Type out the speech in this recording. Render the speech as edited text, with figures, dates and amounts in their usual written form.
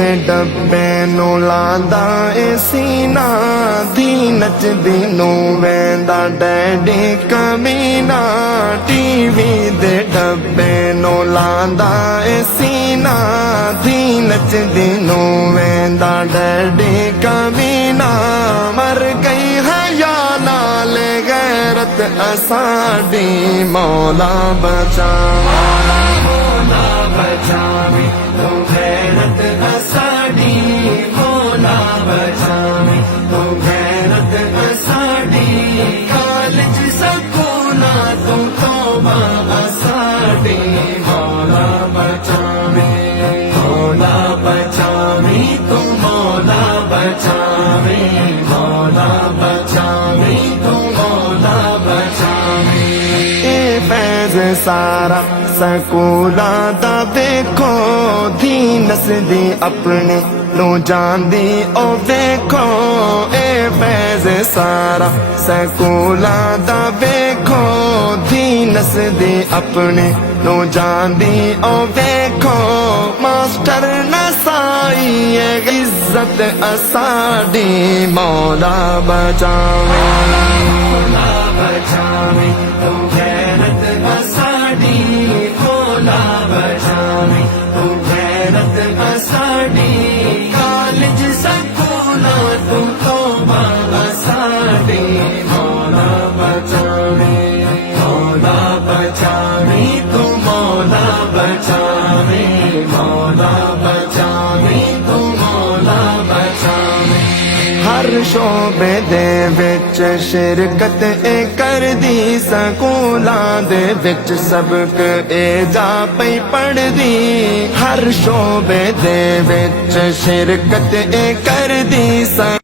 دے ڈبے نو لاندا اے سینہ دھی نچدی نو ویندا ڈیڈی کمینہ ٹی وی دے ڈبے نو لاندا اے سینہ دھی نچدی نو ویندا ڈیڈی کمینہ مر گئی حیا نال غیرت اساڈی مولا بچاویں مولا بچاویں تو غیرت اساڈی مولا بچاویں تو غیرت اساڈی کالج سکونا تو توبہ اساڈی مولا بچاویں مولا بچاویں تو مولا بچاویں مولا بچاویں تو مولا بچاویں اے فیض سارا سکولاں دا دیکھو دھی نسدی اپنے نو جاندی او دیکھو اے فیض سارا سکولاں دا دیکھو دھی نسدی اپنے نو جاندی او دیکھو ماسٹر نسائی عزت اساڈی مولا بچاویں مولا بچاویں تو غیرت اساڈی مولا بچاویں تو غیرت اساڈی کالج سکونا تو توبہ اساڈی مولا بچاویں مولا بچاویں تو مولا بچاویں مولا بچاویں تو مولا بچاویں ہر شعبے دے وچ شرکت اے کر دی سکولاں دے وچ سبق اے جا پئی پڑھ دی ہر شعبے دے وچ شرکت اے کر دی